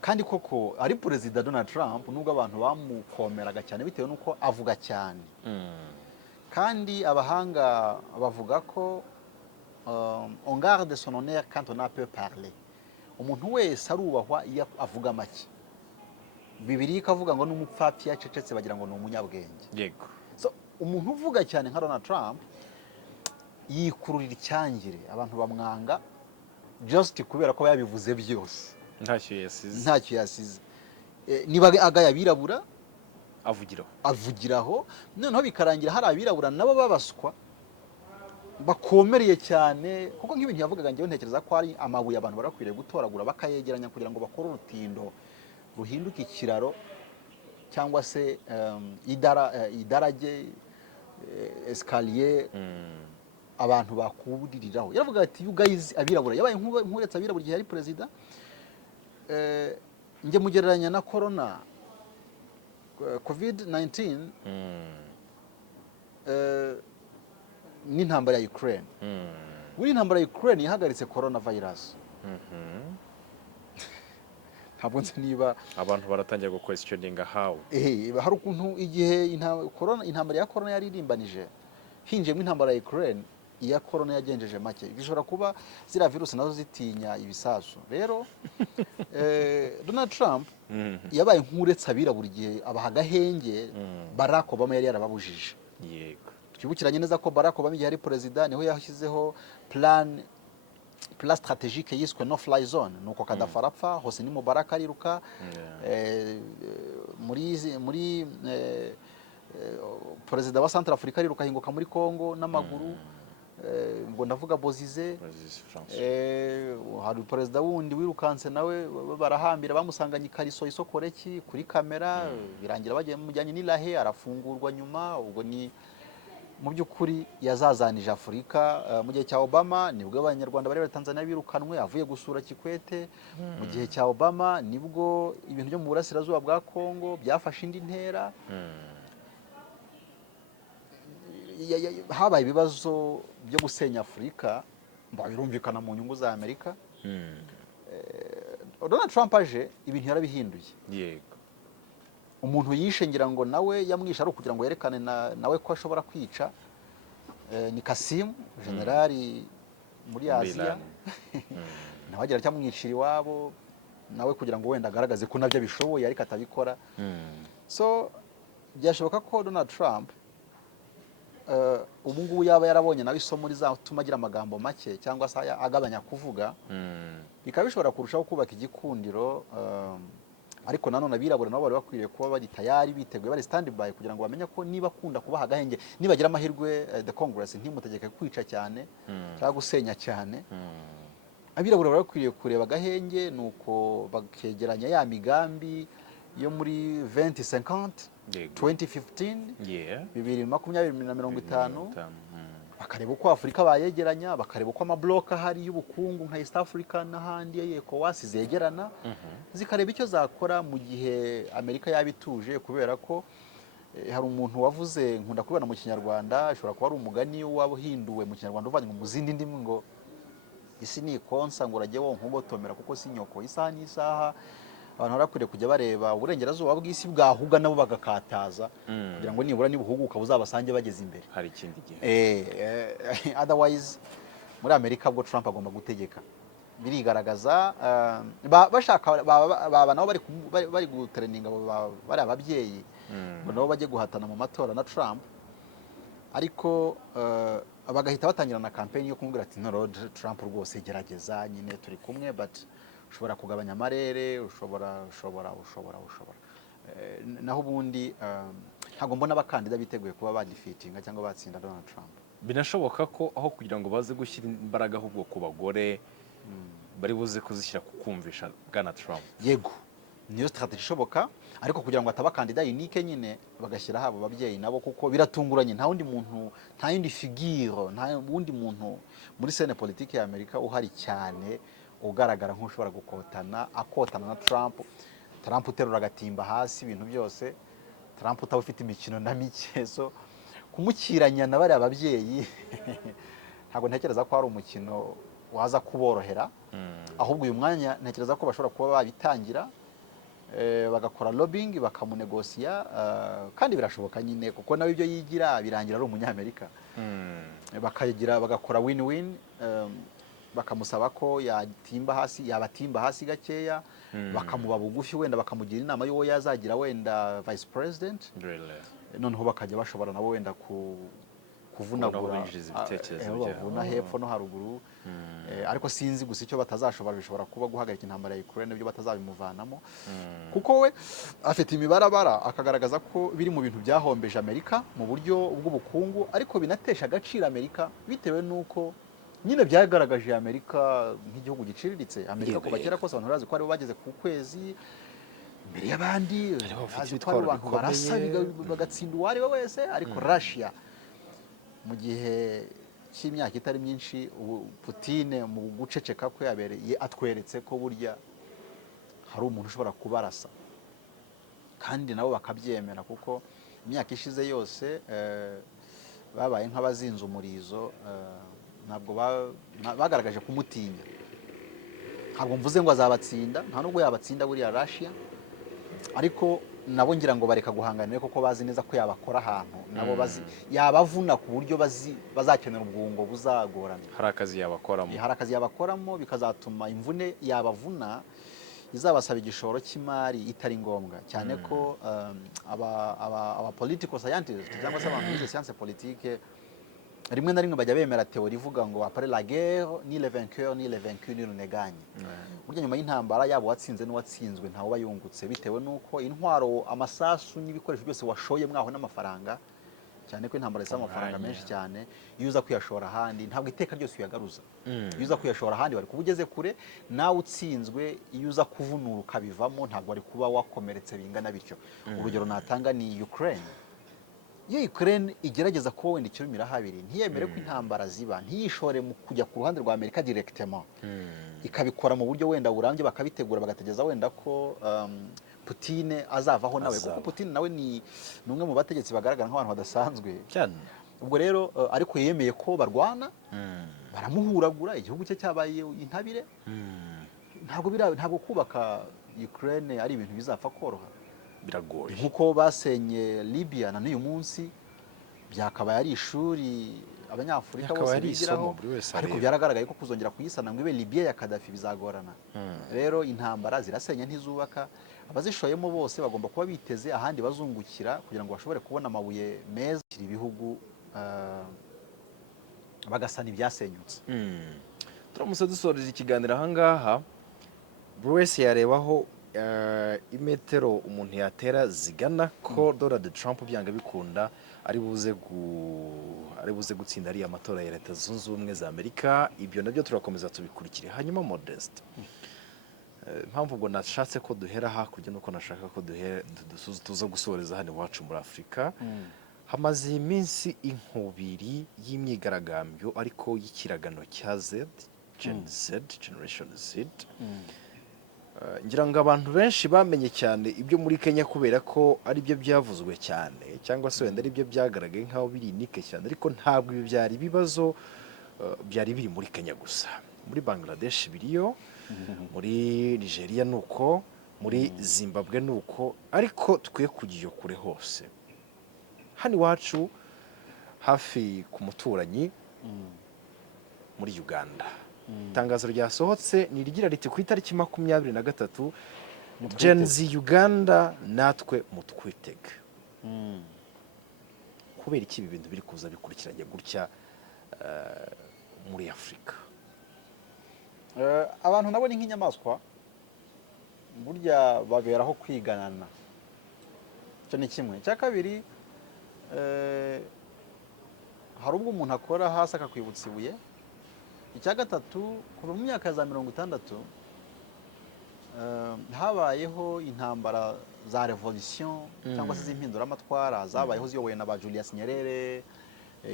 kandi koko ari perezida Donald Trump, nubwo abantu bamukomeraga cyane bitewe n'uko avuga cyane. Kandi abahanga bavuga ko on garde son honneur quand on a peu parler. Umuntu wese arubahwa iyo avuga make. Bibiliya ikavuga ngo n'umupfapfa yacecetse bagira ngo ni umunyabwenge. yego So, umuntu uvuga cyane nka Donald Trump yikururira icyangire, abantu bamwanga just kubera ko yabivuze byose ntacyo yasize ntacyo yasize. Niba agaya abirabura avugiraho avugiraho, noneho bikarangira hari abirabura nabo babaswa bakomereye cyane, kuko nk'ibintu yavugaga njyewe ntekereza ko ari amabuye abantu barakwiriye gutoragura bakayegeranya kugira ngo bakore urutindo ruhinduke ikiraro cyangwa se idarage, esikariye abantu bakuririraho. Yaravuga ati you guys abirabura, yabaye nk'uretse abirabura igihe yari perezida. Njye mugereranya na corona, covid-19 n'intambara ya Ukraine. Buri intambara ya Ukraine yahagaritse corona virus. Ntabwo nzi niba abantu baratangiye guquestioninga how hari ukuntu igihe intambara ya corona yari irimbanije hinjiyemo intambara ya Ukraine, iya corona yagenjeje make. Bishobora kuba ziriya virusi nazo zitinya ibisasu. Rero Donald Trump yabaye nk'uretse abirabura igihe abaha agahenge Barack Obama yari yarababujije. yego Twibukiranye neza ko Barack Obama igihe ari perezida niho yashyizeho plan strategique yiswe no fly zone, nuko Gaddafi arapfa, Hosni Mubarak ariruka. muri perezida wa Central Africa ariruka ahinguka muri Congo n'amaguru. Ngo ndavuga Bozize. Hari perezida wundi wirukanse nawe barahambira, bamusanganye ikariso isokoreki kuri kamera, birangira bagiye mujyanye n'Irahe, arafungurwa nyuma. Ubwo ni mu by'ukuri yazazanije Afurika. Mu gihe cya Obama nibwo abanyarwanda bari Tanzania birukanwe avuye gusura Kikwete. Mu gihe cya Obama nibwo ibintu byo mu burasirazuba bwa Congo byafashe indi ntera. Habaye ibibazo byo gusenya Afurika, birumvikana mu nyungu za Amerika. Donald Trump aje ibintu yarabihinduye. yego Umuntu yishe ngira ngo nawe yamwishe ari ukugira ngo yerekane nawe ko ashobora kwica. Ni Kasim, generali muri Aziya. Nawe agira cyamwicira iwabo nawe kugira ngo wenda agaragaze ko nabyo bishoboye ariko atabikora. So byashoboka ko Donald Trump ubu ngubu yaba yarabonye nawe isomo rizatuma agira amagambo make cyangwa se agabanya kuvuga, bikaba bishobora kurushaho kubaka igikundiro. Ariko nanone abirabura nabo bari bakwiriye kuba bari tayari biteguye, bari stand by kugira ngo bamenye ko niba akunda kubaha agahenge, nibagira amahirwe the Congress ntimutegeke kwica cyane cyangwa gusenya cyane. Abirabura bari bakwiriye kureba agahenge, nuko bakegeranya ya migambi yo muri 2050 2015 2050, bakareba uko Afurika bayegeranya, bakareba uko amabloka ahari y'ubukungu nka East Africa n'ahandi ECOWAS zegerana, zikareba icyo zakora mu gihe Amerika yabituje. Kubera ko hari umuntu wavuze, nkunda kubona mu Kinyarwanda, ashobora kuba ari umugani wabuhinduwe mu Kinyarwanda uvanye mu zindi ndimi, ngo isi ni konsa ngo urajye wonka ugotomera kuko si nyoko. Isaha n'isaha abantu barakwiriye kujya bareba uburengerazuba bw'isi bwahuga nabo bagakataza, kugira ngo nibura nibuhuguka buzabasange bageze imbere. hari ikindi gihe otherwise muri Amerika bwo Trump agomba gutegeka, birigaragaza. Bashaka baba nabo bari gutereninga bari ababyeyi ngo nabo bajye guhatana mu matora na Trump, ariko bagahita batangira na campaign yo kumubwira ati no Lord Trump rwose gerageza, nyine turi kumwe, but ushobora kugabanya amarere, ushobora naho ubundi ntabwo mbona abakandida biteguye kuba badifeatinga cyangwa batsinda Donald Trump. binashoboka ko aho kugira ngo baze gushyira imbaraga ahubwo ku bagore bari buze kuzishyira ku kumvisha Bwana Trump. Yego, niyo strategy ishoboka, ariko kugira ngo ataba kandida unique nyine bagashyira habo babyeyi nabo, kuko biratunguranye. Nta wundi muntu, nta yindi figure, nta wundi muntu muri scene politique ya Amerika uhari cyane ugaragara nk'ushobora akotana na Trump. Trump uterura agatimba hasi ibintu byose, Trump utaba ufite imikino na mike. So kumukiranya na bari ababyeyi ntabwo ntekereza ko ari umukino waza kuborohera. Ahubwo uyu mwanya ntekereza ko bashobora kuba babitangira, bagakora lobbying, bakamunegosiya, kandi birashoboka nyine kuko nawe ibyo yigira birangira ari umunyamerika. Bagakora win-win. bakamusaba ko yabatimba hasi gakeya, bakamuba bugufi, wenda bakamugira inama y'uwo yazagira wenda vice president, noneho bakajya bashobora nabo wenda kuvunagura bavuna hepfo no haruguru. Ariko sinzi gusa icyo batazashobora, bishobora kuba guhagarika intambara ya Ukraine, byo batazabimuvanamo, kuko we afite imibarabara akagaragaza ko biri mu bintu byahombeje Amerika mu buryo bw'ubukungu, ariko binatesha agaciro Amerika bitewe n'uko nyine byagaragaje Amerika nk'igihugu giciriritse. Amerika kuva kera kose abantu barazi ko aribo bageze ku kwezi mbere y'abandi, bazi ko abantu barasa bagatsinda uwo ari we wese. Ariko Russia mu gihe cy'imyaka itari myinshi, Putin mu guceceka kwe yabereye atweretse ko burya hari umuntu ushobora kubarasa, kandi nabo bakabyemera, kuko imyaka ishize yose babaye nk'abazinze umurizo, ntabwo bagaragaje kumutinya. Ntabwo mvuze ngo azabatsinda, nta nubwo yabatsinda buriya Russia, ariko nabo ngira ngo bareka guhanganira, kuko bazi neza ko yabakora ahantu nabo yabavuna ku buryo bazakenera ubwungo buzagorana. Hari akazi yabakoramo bikazatuma imvune yabavuna izabasaba igishoro cy'imari itari ngombwa cyane, ko aba political scientists cyangwa se abantu bize science politique rimwe na rimwe bajya bemera teori ivuga ngo après la guerre ni le vainqueur ni le vaincu ni le gagne. Burya nyuma y'intambara yabo watsinze n'uwatsinzwe ntawe bayungutse, bitewe n'uko intwaro, amasasu n'ibikoresho byose washoye mwaho n'amafaranga, cyane ko intambara isaba amafaranga menshi cyane, iyo uza kuyashora ahandi ntabwo iteka ryose uyagaruza. Iyo uza kuyashora ahandi wari kuba ugeze kure, nawe utsinzwe iyo uza kuvunura ukabivamo ntabwo wari kuba wakomeretse bingana bityo. Urugero natanga ni Ukraine. Iyo Ukraine igerageza kuba wenda ikirumira habiri, ntiyemere ko intambara ziba, ntiyishore mu kujya ku ruhande rwa Amerika directement, ikabikora mu buryo wenda burambye, bakabitegura bagategeza wenda ko Putin azavaho nawe, kuko Putin nawe ni umwe mu bategetsi bagaragara nk'abantu badasanzwe cyane. Ubwo rero ariko yemeye ko barwana, baramuhuragura, igihugu cye cyabaye intabire. Ntabwo kubaka Ukraine ari ibintu bizapfa koroha, biragoye. Nkuko basenye Libya na n'uyu munsi, byakabaye ari ishuri abanyafurika bose bigiraho, ariko byaragaragaye ko kuzongera kuyisana ngo ibe Libya ya Gaddafi bizagorana. Rero intambara zirasenya ntizubaka, abazishoyemo bose bagomba kuba biteze ahandi bazungukira, kugira ngo bashobore kubona amabuye meza ibihugu bagasana ibyasenyutse. Turamutse dusoreje ikiganiro ahangaha, buri wese yarebaho imetero umuntu yatera zigana ko Donald Trump byanga bikunda ari buze gutsinda ariya matora ya Leta Zunze Ubumwe za Amerika. Ibyo nabyo turakomeza tubikurikire. Hanyuma Modeste, impamvu ubwo nashatse ko duhera hakurya nuko nashaka ko tuza gusoreza hano iwacu muri Afurika. Hamaze iminsi inkubiri y'imyigaragambyo ariko y'ikiragano cya Generation Z. Ngira ngo abantu benshi bamenye cyane ibyo muri Kenya kubera ko ari byo byavuzwe cyane, cyangwa se wenda ari byo byagaragaye nk'aho biri unike cyane, ariko ntabwo ibi byari ibibazo byari biri muri Kenya gusa. Muri Bangladesh biriyo, muri Nigeria nuko, muri Zimbabwe nuko, ariko twe kugiye kure hose. Hano iwacu hafi ku muturanyi muri Uganda, itangazo ryasohotse ni rigira riti ku itariki 23 Gen Z Uganda natwe mutwitege. Kubera iki ibi bintu biri kuza bikurikiranye gutya muri Afurika? Abantu nabo ni nk'inyamaswa, burya baberaho kwiganana. Icyo ni kimwe. Cya kabiri, hari ubwo umuntu akora hasi akakwibutsa ibuye. Icya gatatu, kuva mu myaka za 60 habayeho intambara za revolution cyangwa se z'impinduramatwara zabayeho ziyobowe na ba Julius Nyerere,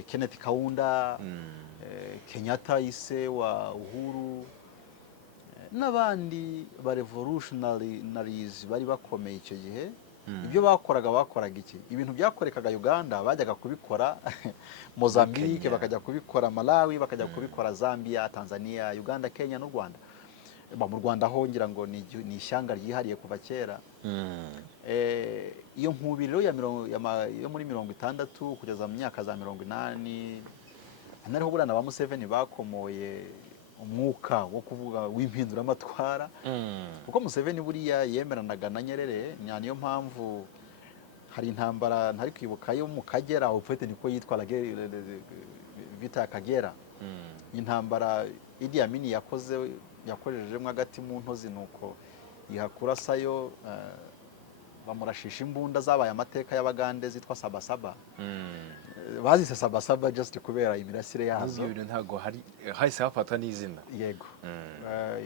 Kenneth Kaunda, Kenyatta ise wa Uhuru, n'abandi ba revolutionaries bari bakomeye icyo gihe. Ibyo bakoraga iki? Ibintu byakorekaga Uganda bajyaga kubikora Mozambique, bakajya kubikora Malawi, bakajya kubikora Zambia, Tanzania, Uganda, Kenya n'u Rwanda. Mu Rwanda ho ngira ngo ni ishyanga ryihariye kuva kera. Iyo nkubiriro yo muri 60 kugeza mu myaka za 80, nariho burana ba Museveni bakomoye umwuka wo kuvuga w'impinduramatwara kuko Museveni buriya yemeranaga na Nyerere niyo mpamvu hari intambara ntari kwibuka yo mu Kagera ufite niko yitwa vita ya Kagera intambara Idi Amin yakorejejemo agati mu ntozi nuko ihakurasayo bamurashisha imbunda zabaye amateka y'Abagande zitwa Sabasaba bazise Sabasaba just kubera imirasire yazo ibintu ntago hahise hafatwa n'izina yego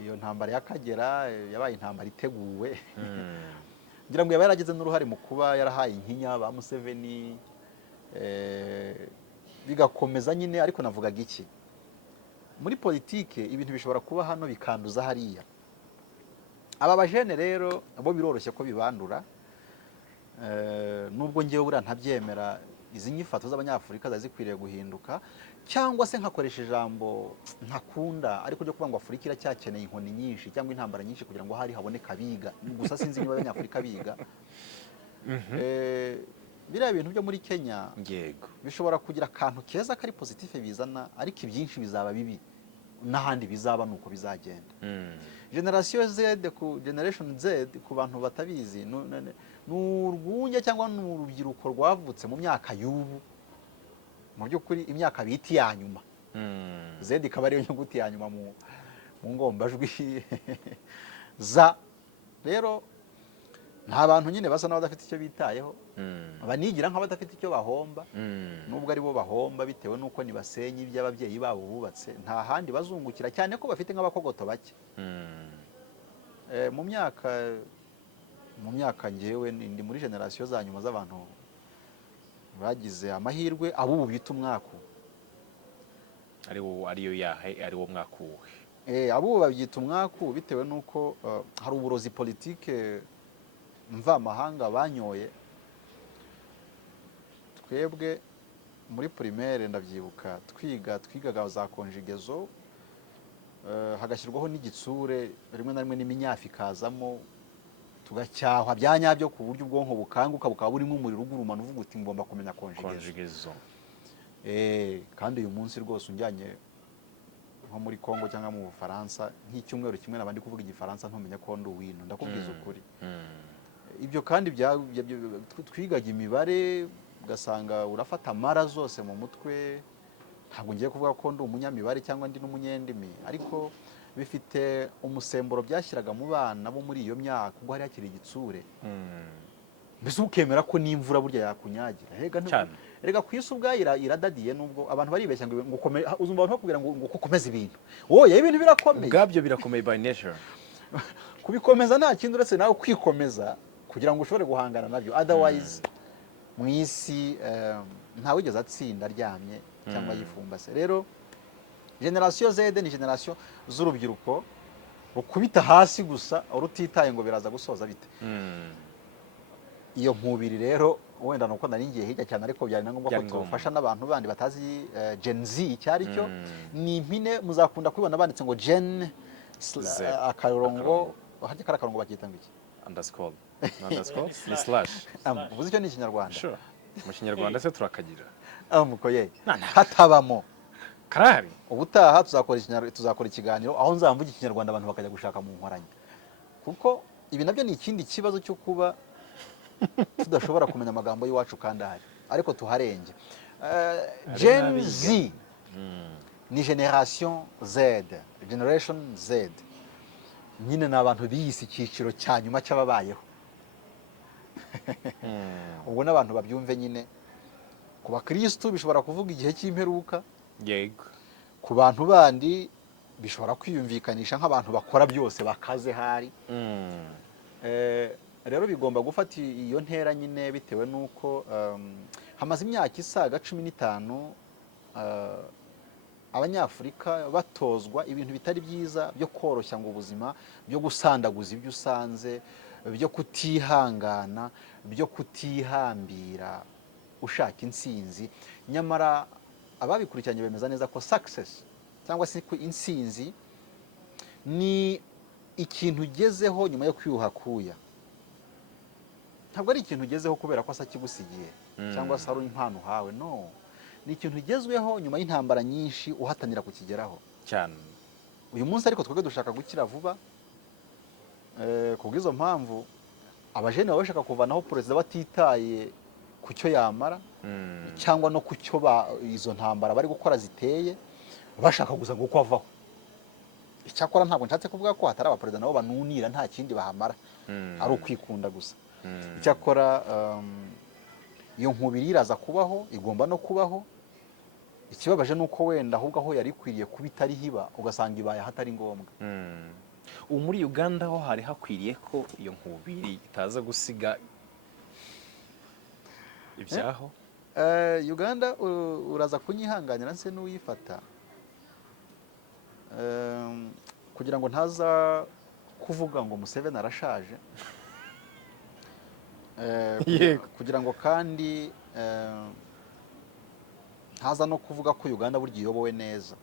iyo ntambara y'Akagera yabaye intambara iteguwe ngira ngo yarageze n'uruhare mu kuba yarahaye inkinya ba Museveni bigakomeza nyine ariko navugaga iki muri politike ibintu bishobora kuba hano bikanduza hariya aba bajene rero bo biroroshye ko bibandura nubwo ngewe buriya ntabyemera izi nyifato z'Abanyafurika zari zikwiriye guhinduka cyangwa se nkakoresha ijambo ntakunda ariko ryo kuvuga ngo Afurika iracyakeneye inkoni nyinshi cyangwa intambara nyinshi kugira ngo hari haboneka biga gusa sinzi niba Abanyafurika biga biriya bintu byo muri Kenya yego bishobora kugira akantu keza kari positive bizana ariko ibyinshi bizaba bibi n'ahandi bizaba nuko bizagenda generation Z ku bantu batabizi n'urwunge cyangwa n'urubyiruko rwavutse mu myaka y'ubu mu by'ukuri imyaka biti ya nyuma Z ikaba ariyo nyuguti ya nyuma mu ngombajwi za rero nta bantu nyine basa n'abadafite icyo bitayeho banigira nk'abadafite icyo bahomba nubwo ari bo bahomba bitewe n'uko nibasenye iby'ababyeyi babo bubatse nta handi bazungukira cyane ko bafite nk'abakogoto bake mu myaka ngewe ndi muri generasiyo za nyuma z'abantu bagize amahirwe abubu bita umwaku ari wo mwaka uwe abubu babyita umwaku bitewe n'uko hari uburozi politike mvamahanga banyoye twebwe muri primaire ndabyibuka twigaga za konjigezo hagashyirwaho n'igitsure rimwe na rimwe n'iminyafi ikazamo tugacyahwa bya nyabyo ku buryo ubwonko bukanguka bukaba burimo umuriro ugurumana uvuga uti ngomba kumenya konjigezo kandi uyu munsi rwose unjyanye nko muri Kongo cyangwa mu Bufaransa nk'icyumweru kimwe nabandi kuvuga igifaransa ntumenya ko ndi uwino ndakubwiza ukuri ibyo kandi twigaga imibare ugasanga urafata amara zose mu mutwe ntabwo ngiye kuvuga ko ndi umunyamibare cyangwa ndi n'umunyendimi ariko bifite umusemburo byashyiraga mu bana bo muri iyo myaka ubwo hari hakiri igitsure mbese ukemera ko n'imvura burya yakunyagira rega ku isi ubwayo iradadiye nubwo abantu baribeshya ngo uzumva abantu bakubwira ngo ukomeze ibintu oya ibintu birakomeye ubwabyo birakomeye by nature kubikomeza nta kindi uretse nawe kwikomeza kugira ngo ushobore guhangana nabyo otherwise mu isi ntawigeze atsinda aryamye cyangwa yifumbase rero generasiyo Z ni generasiyo z'urubyiruko rukubita hasi gusa urutitaye ngo biraza gusoza bite iyo nkubiri rero wenda nuko nari ngiye hirya cyane ariko byari ngombwa ko tufasha n'abantu bandi batazi Gen Z icyari cyo ni impine muzakunda kubibona banditse ngo Gen akarongo harya karakarongo bakita ngo iki underscore ni slash uvuze icyo ni Ikinyarwanda sure mu Kinyarwanda se turakagira mukoye hatabamo karahari ubutaha tuzakora ikiganiro aho nzamvuga Ikinyarwanda abantu bakajya gushaka mu nkoranya kuko ibi nabyo ni ikindi kibazo cyo kuba tudashobora kumenya amagambo y'iwacu kandi ahari ariko tuharenge Gen Z ni generation Z nyine ni abantu biyise icyiciro cya nyuma cy'ababayeho ubwo n'abantu babyumve nyine ku bakristu bishobora kuvuga igihe cy'imperuka yego ku bantu bandi bishobora kwiyumvikanisha nk'abantu bakora byose bakaze hari rero bigomba gufata iyo ntera nyine bitewe n'uko hamaze imyaka isaga 15 Abanyafurika batozwa ibintu bitari byiza byo koroshya ngo ubuzima byo gusandaguza ibyo usanze byo kutihangana byo kutihambira ushaka intsinzi nyamara ababikurikiranye bemeza neza ko success cyangwa se intsinzi ni ikintu ugezeho nyuma yo kwiyuhakuya ntabwo ari ikintu ugezeho kubera ko asa kigusigiye cyangwa se ari impano uhawe no ni ikintu ugezweho nyuma y'intambara nyinshi uhatanira kukigeraho cyane uyu munsi ariko twebwe dushaka gukira vuba kubw'izo mpamvu abajene baba bashaka kuvanaho perezida batitaye ku cyo yamara cyangwa no ku cyo izo ntambara bari gukora ziteye, bashaka gusa ngo uko avaho. Icyakora ntabwo nshatse kuvuga ko hatari abaperezida nabo banunira nta kindi bahamara, ari ukwikunda gusa. Icyakora iyo nkubiri iraza kubaho, igomba no kubaho. Ikibabaje ni uko wenda ahubwo aho yari ikwiriye kuba itari hiba, ugasanga ibaye ahatari ngombwa. ubu muri Uganda ho hari hakwiriye ko iyo nkubiri itaza gusiga ibyaho. Uganda uraza kunyihanganira nse n'uyifata kugira ngo ntaza kuvuga ngo Museveni arashaje, kugira ngo kandi ntaza no kuvuga ko Uganda burya iyobowe neza,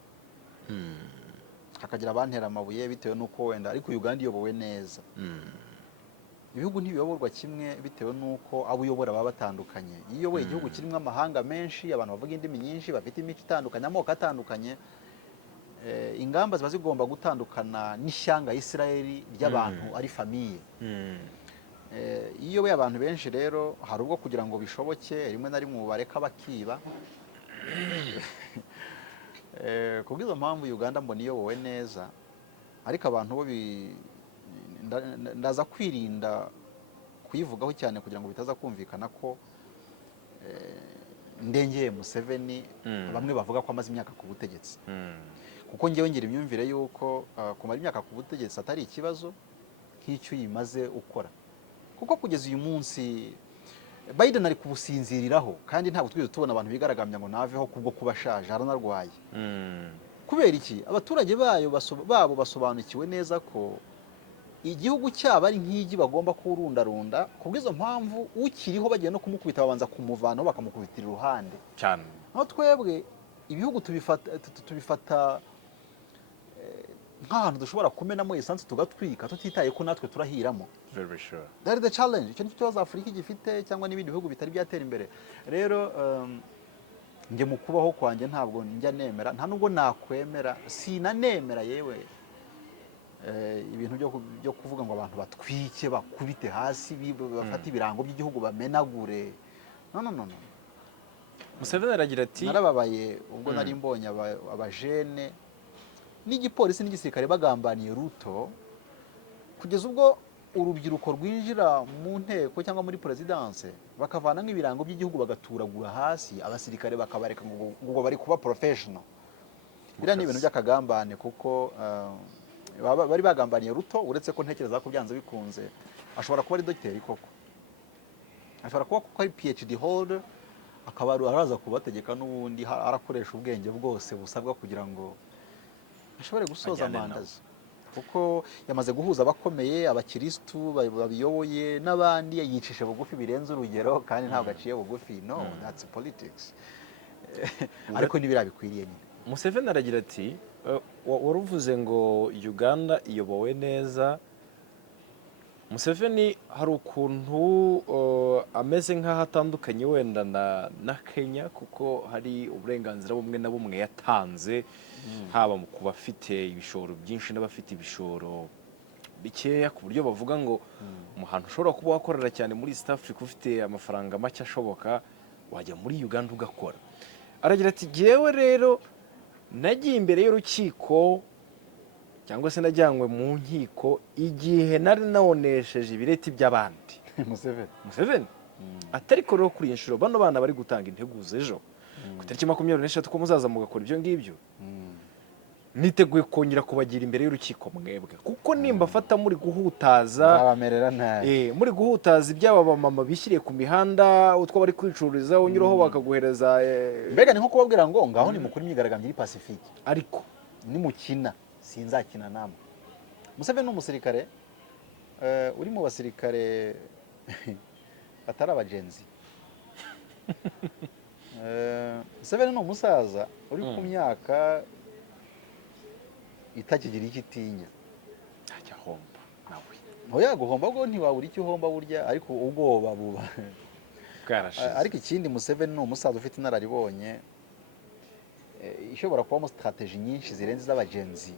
hakagira abantera amabuye bitewe n'uko wenda, ariko Uganda iyobowe neza. Ibihugu ntibiyoborwa kimwe bitewe n'uko abo uyobora baba batandukanye. Iyo uyoboye igihugu kirimo amahanga menshi, abantu bavuga indimi nyinshi, bafite imico itandukanye, amoko atandukanye, ingamba ziba zigomba gutandukana n'ishyanga Isirayeli ry'abantu ari famiye. Iyo uyoboye abantu benshi rero hari ubwo kugira ngo bishoboke rimwe na rimwe bareka bakiba. Kubw'izo mpamvu Uganda mbona iyobowe neza, ariko abantu bo ndaza kwirinda kuyivugaho cyane kugira ngo bitaza kumvikana ko ndengeye Museveni. Bamwe bavuga ko amaze imyaka ku butegetsi, kuko ngewe ngira imyumvire y'uko kumara imyaka ku butegetsi atari ikibazo nk'icyo uyimaze ukora, kuko kugeza uyu munsi Biden ari kubusinziriraho, kandi ntabwo twigeze tubona abantu bigaragambya ngo naveho kubwo kuba ashaje aranarwaye. Kubera iki? Abaturage babo basobanukiwe neza ko igihugu cyabo ari nk'igi bagomba kurundarunda. Kubw'izo mpamvu ukiriho bagiye no kumukubita babanza kumuvanaho bakamukubitira iruhande cyane. Aho twebwe ibihugu tubifata nk'ahantu dushobora kumenamo esansi tugatwika tutitaye ko natwe turahiramo. Very sure. That is the challenge. Icyo nicyo kibazo Afurika igifite, cyangwa n'ibindi bihugu bitari byatera imbere. Rero njye mu kubaho kwanjye ntabwo njya nemera, nta nubwo nakwemera, sinanemera yewe ibintu byo kuvuga ngo abantu batwike bakubite hasi bafata ibirango by'igihugu bamenagure. No. Museveni aragira ati, narababaye ubwo nari mbonye abajene n'igipolisi n'igisirikare bagambaniye Ruto, kugeza ubwo urubyiruko rwinjira mu nteko cyangwa muri perezidanse bakavana nk'ibirango by'igihugu bagaturagura hasi, abasirikare bakabareka ngo bari kuba professional. Biriya ni ibintu by'akagambane, kuko bari bagambaniye Ruto. Uretse ko ntekereza ko byanze bikunze ashobora kuba ari dogiteri, koko ashobora kuba kuko ari PhD holder, akaba araza kubategeka n'ubundi arakoresha ubwenge bwose busabwa kugira ngo ashobore gusoza manda ze, kuko yamaze guhuza abakomeye, abakirisitu babiyoboye n'abandi, yicishe bugufi birenze urugero, kandi ntabwo aciye bugufi. No, that's politics. Ariko ntibirabikwiriye nyine. Museveni aragira ati, waruvuze ngo Uganda iyobowe neza. Museveni hari ukuntu ameze nk'aho atandukanye wenda na Kenya, kuko hari uburenganzira bumwe na bumwe yatanze, haba mu kuba afite ibishoro byinshi n'abafite ibishoro bikeya, ku buryo bavuga ngo umuhantu ushobora kuba wakorera cyane muri East Africa ufite amafaranga make ashoboka, wajya muri Uganda ugakora. Aragira ati, jyewe rero nagiye imbere y'urukiko cyangwa se najyanywe mu nkiko igihe nari naonesheje ibireti by'abandi. Museveni atari ko rero kuri inshuro bano bana bari gutanga integuza ejo ku tariki 26 ko muzaza mugakora ibyo ngibyo, niteguye kongera kubagira imbere y'urukiko mwebwe, kuko nimba afata muri guhutaza abamerera nabi, muri guhutaza iby'aba bamama bishyiriye ku mihanda utwo bari kwicururiza, unyuraho bakaguhereza mbega ni nko kubabwira ngo ngaho ni mukuri imyigaragambyo iri Pacifique, ariko nimukina sinzakina namwe. Museveni n'umusirikare uri mu basirikare batari abagenzi. Museveni ni umusaza uri ku myaka itakigira icyo itinya, ntajya ahomba nawe. Oya, guhomba bwo ntiwabura icyo uhomba burya, ariko ubwoba buba bwarashize. Ariko ikindi, Museveni ni umusaza ufite inararibonye, ishobora kubamo strategy nyinshi zirenze iz'abagenzi.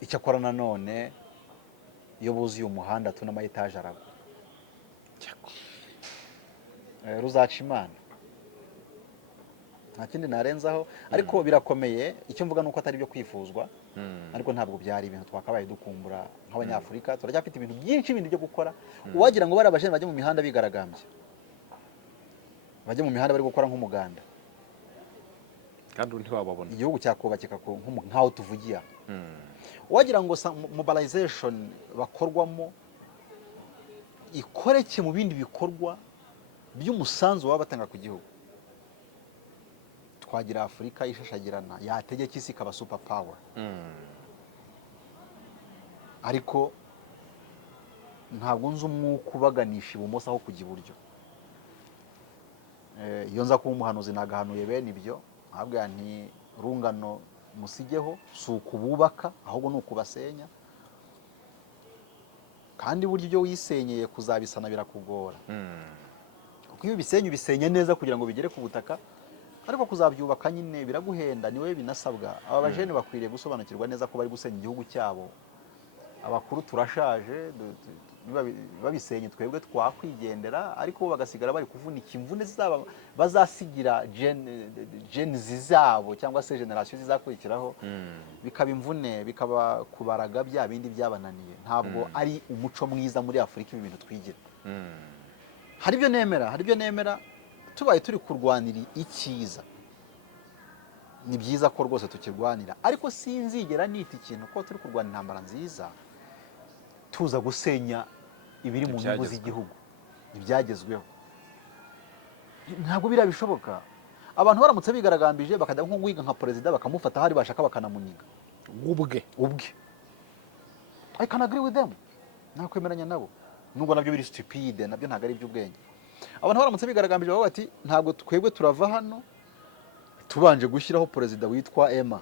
Icyakora nanone iyo buzuye umuhanda tuna amayetaje aragwa ruzaca imana, nta kindi narenzaho. Ariko birakomeye, icyo mvuga nuko atari byo kwifuzwa, ariko ntabwo byari ibintu twakabaye dukumbura nk'abanyafurika. Turacyafite ibintu byinshi bindi byo gukora. Uwagira ngo bari abajene bajye mu mihanda bigaragambye, bajye mu mihanda bari gukora nk'umuganda, kandi ntiwababona, igihugu cyakubakika nk'aho tuvugiye. Wagira ngo mobilization bakorwamo ikoreke mu bindi bikorwa by'umusanzu baba batanga ku gihugu, twagira Afurika ishashagirana yategeka isi ikaba super power. Ariko ntabwo nzi umwuka ubaganisha ibumoso aho kujya iburyo. Iyo nza kuba umuhanuzi nagahanuye bene ibyo, ntabwo nti rungano musigeho, si ukububaka ahubwo ni ukubasenya. Kandi buryo ibyo wisenyeye kuzabisana birakugora, kuko iyo ubisenye neza kugira ngo bigere ku butaka, ariko kuzabyubaka nyine biraguhenda, niwe binasabwa. Aba bajene bakwiriye gusobanukirwa neza ko bari gusenya igihugu cyabo. Abakuru turashaje, babisenye twebwe twakwigendera, ariko bagasigara bari kuvunika imvune zizaba bazasigira gene zizabo cyangwa se generation zizakurikiraho, bikaba imvune, bikaba kubaraga bya bindi byabananiye. Ntabwo ari umuco mwiza muri Afurika ibi bintu twigira. Hari ibyo nemera, tubaye turi kurwanira icyiza, ni byiza ko rwose tukirwanira, ariko sinzigera nita ikintu ko turi kurwana intambara nziza tuza gusenya ibiri mu nyungu z'igihugu, ibyagezweho. Ntabwo biriya bishoboka. Abantu baramutse bigaragambije bakajya nko guhiga nka perezida bakamufata hari bashaka bakanamuniga ubwe. I can agree with them, nakwemeranya nabo, nubwo nabyo biri stupide, nabyo ntabwo ari iby'ubwenge. Abantu baramutse bigaragambije bavuga bati ntabwo twebwe turava hano tubanje gushyiraho perezida witwa Emma,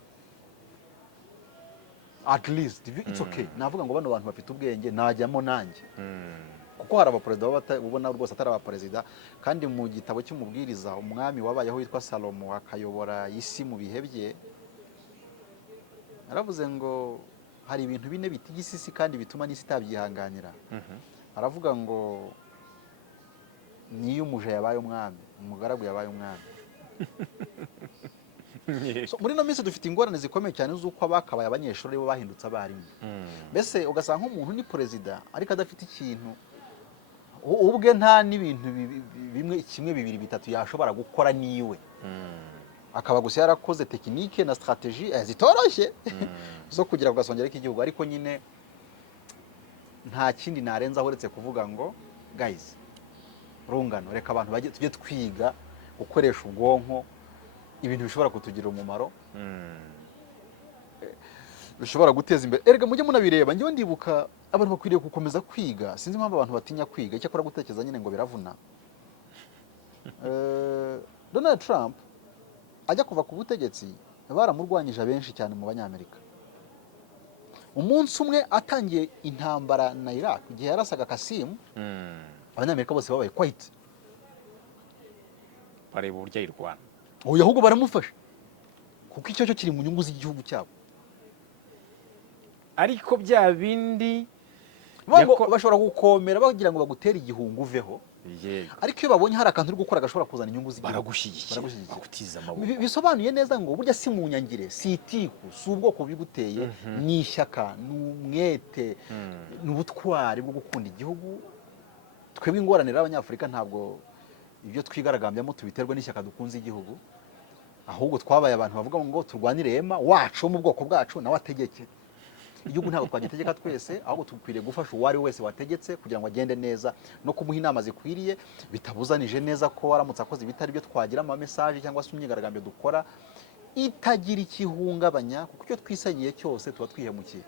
at least it's okay. Navuga ngo bano bantu bafite ubwenge najyamo nanjye, kuko hari abaperezida ubona rwose atari abaperezida. Kandi mu gitabo cy'umubwiriza umwami wabayeho witwa Salomo akayobora isi mu bihe bye, aravuze ngo hari ibintu bine bitigisa isi kandi bituma n'isi itabyihanganira. Aravuga ngo niyo umuja yabaye umwami, umugaragu yabaye umwami. Muri no minsi dufite ingorane zikomeye cyane z'uko abakabaye abanyeshuri bo bahindutse abarimu. Mbese ugasanga nk'umuntu ni perezida ariko adafite ikintu ubwe, nta n'ibintu bimwe kimwe bibiri bitatu yashobora gukora niwe, akaba gusa yarakoze tekinike na strategy zitoroshye zo kugira ngo gasongere k'igihugu. Ariko nyine nta kindi narenzaho uretse kuvuga ngo guys, rungano, reka abantu tujye twiga gukoresha ubwonko, ibintu bishobora kutugirira umumaro, bishobora guteza imbere. Erega mujye munabireba, njyewe ndibuka abantu bakwiriye gukomeza kwiga. Sinzi impamvu abantu batinya kwiga, icyakora gutekereza nyine ngo biravuna. Donald Trump ajya kuva ku butegetsi baramurwanyije benshi cyane mu banyamerika. Umunsi umwe atangiye intambara na Iraq, igihe yarasaga Kasimu, abanyamerika bose babaye quiet, bareba uburyo ayirwana. Oya, ahubwo baramufasha kuko icyo cyo kiri mu nyungu z'igihugu cyabo. Ariko bya bindi bashobora gukomera bagira ngo bagutere igihungu uveho, ariko iyo babonye hari akantu uri gukora gashobora kuzana inyungu z'igihugu baragushyigikira, bakutiza amaboko. Bisobanuye neza ngo burya si mu nyangire, si itiku, si ubwoko biguteye, ni ishyaka, ni umwete, ni ubutwari bwo gukunda igihugu. Twebwe ingorane y'Abanyafurika ntabwo ibyo twigaragambyamu tubiterwa n'ishyaka dukunze igihugu, ahubwo twabaye abantu bavuga ngo turwanire Emma wacu mu bwoko bwacu nawe ategeke igihugu. Ntabwo twagitegeka twese, ahubwo tukwiriye gufasha uwari wese wategetse kugira ngo agende neza, no kumuha inama zikwiriye bitabuzanije neza ko waramutse akoze ibitari byo twagira ama message cyangwa se imyigaragambyo dukora itagira ikihungabanya, kuko icyo twisanyiye cyose tuba twihemukiye.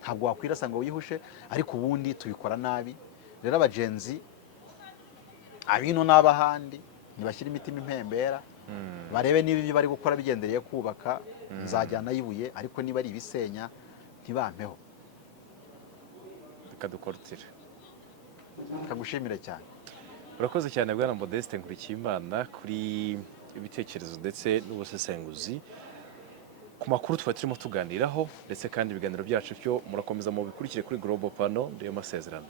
Ntabwo wakwirasa ngo wihushe, ariko ubundi tubikora nabi. Rero abagenzi abino n'abahandi ntibashyira imitima impembera, barebe niba ibyo bari gukora bigendereye kubaka, nzajyana yibuye, ariko niba ari ibisenya ntibampeho. Kadukortira. Kagushimire cyane. Urakoze cyane Bwana Modeste Nkurikiyimana kuri ibitekerezo ndetse n'ubusesenguzi ku makuru twari turimo tuganiraho, ndetse kandi ibiganiro byacu byo murakomeza mu bikurikire kuri Global Panel, ndiyo masezerano.